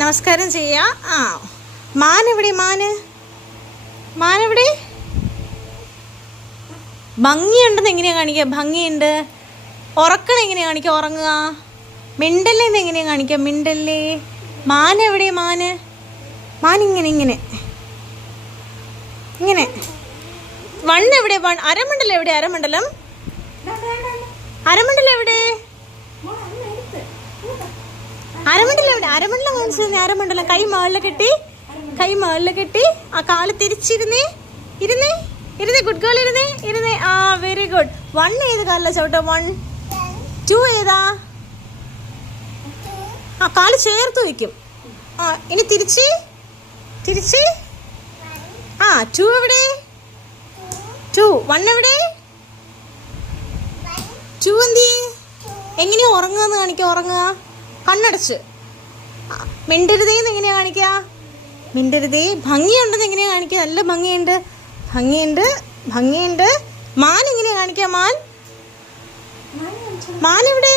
നമസ്കാരം ചെയ്യാ. ആ മാൻ എവിടെ? മാൻ എവിടെ? ഭംഗിയുണ്ടെന്ന് എങ്ങനെയാ കാണിക്കുക? ഭംഗിയുണ്ട്. ഉറക്കണം എങ്ങനെയാ കാണിക്കുക? ഉറങ്ങുക. മിണ്ടല്ലേന്ന് എങ്ങനെയാ കാണിക്കുക? മിണ്ടല്ലേ. മാൻ എവിടെ? മാൻ ഇങ്ങനെ ഇങ്ങനെ ഇങ്ങനെ. എവിടെ? അരമണ്ഡലം എവിടെ? അരമണ്ഡലം എവിടെ? അരമണ്ഡലം കാണിച്ചു തന്നെ. അരമണ്ഡലം കൈ മുകളിൽ കെട്ടി ആ കാല് തിരിച്ചിരുന്നേ. Good girl. ഇരുന്നേ. ആ വെരി ഗുഡ്. 1 ഏത് കാലില ചവിട്ടോ? 1 2 ഏതാ? ആ കാല് ചേർത്ത് വയ്ക്കും. ആ ഇനി തിരിച്ച് ആ 2 എവിടെ? 2 1 എവിടെ? 2 എന്തി? എങ്ങനെയാ ഉറങ്ങുക കാണിക്കുക? ഉറങ്ങുക കണ്ണടച്ച്. മിണ്ടരുതേന്ന് എങ്ങനെയാ കാണിക്കുക? മിണ്ടരുതേ. ഭംഗിയുണ്ടെന്ന് എങ്ങനെയാ കാണിക്കുക? നല്ല ഭംഗിയുണ്ട്. മാൻ എങ്ങനെയാ കാണിക്കുക? മാൻ എവിടെ?